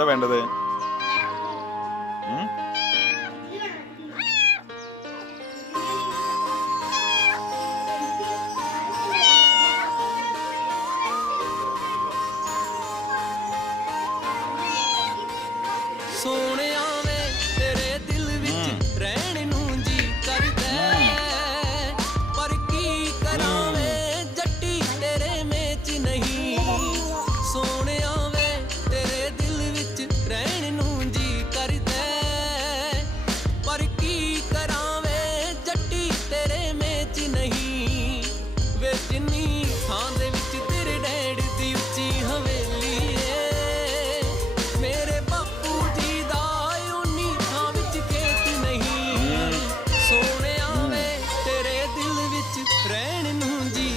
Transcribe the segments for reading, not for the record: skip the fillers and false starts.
എന്താ വേണ്ടത്? ਸੋਹਣਿਆ ਵੇ ਤੇਰੇ ਦਿਲ ਵਿੱਚ ਰਹਿਣ ਨੂੰ ਜੀ ਕਰਦਾ, ਪਰ ਕੀ ਕਰਾਂ ਵੇ ਜੱਟੀ ਤੇਰੇ ਮੇਚ ਨਹੀਂ। ਸੋਹਣਿਆ ਵੇ ਤੇਰੇ ਦਿਲ ਵਿੱਚ ਰਹਿਣ ਨੂੰ ਜੀ ਕਰਦਾ, ਪਰ ਕੀ ਕਰਾਂ ਵੇ ਜੱਟੀ ਤੇਰੇ ਮੇਚ ਨਹੀਂ। ਵੇ ਜਿੰਨੀ ਥਾਂ ਦੇ ਵਿੱਚ ਤੇਰੇ ਡੈਡ ਦੀ ਉੱਚੀ ਹਵੇਲੀ ਏ, ਮੇਰੇ ਬਾਪੂ ਜੀ ਦਾ ਉਨੀ ਥਾਂ ਵਿੱਚ ਖੇਤ ਨਹੀਂ। ਸੋਹਣਿਆ ਵੇ ਤੇਰੇ ਦਿਲ ਵਿੱਚ ਰਹਿਣ ਨੂੰ ਜੀ।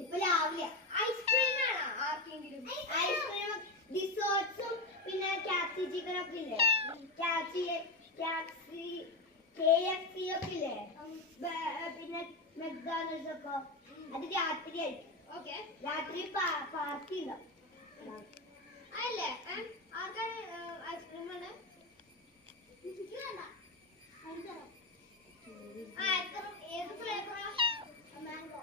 ഇപ്പൊ രാവിലെ ഐസ്ക്രീം വേണം ആർക്കെങ്കിലും. ഐസ്ക്രീം ഡിസേർട്സും പിന്നെ ക്യാപ്സി ചിക്കൻ ഒക്കെ ഇല്ലേ, KFC ഒക്കെ ഇല്ലേ, പിന്നെ മെക്ഡോണൽഡ്സ് ഒക്കെ. അത് രാത്രി ആയിരിക്കും. രാത്രി പാർട്ടി ഉണ്ടാവും അല്ലേ? ആർക്കാണ് ഐസ്ക്രീം വേണം? ഏത് ഫ്ലേവറാ? മാംഗോ.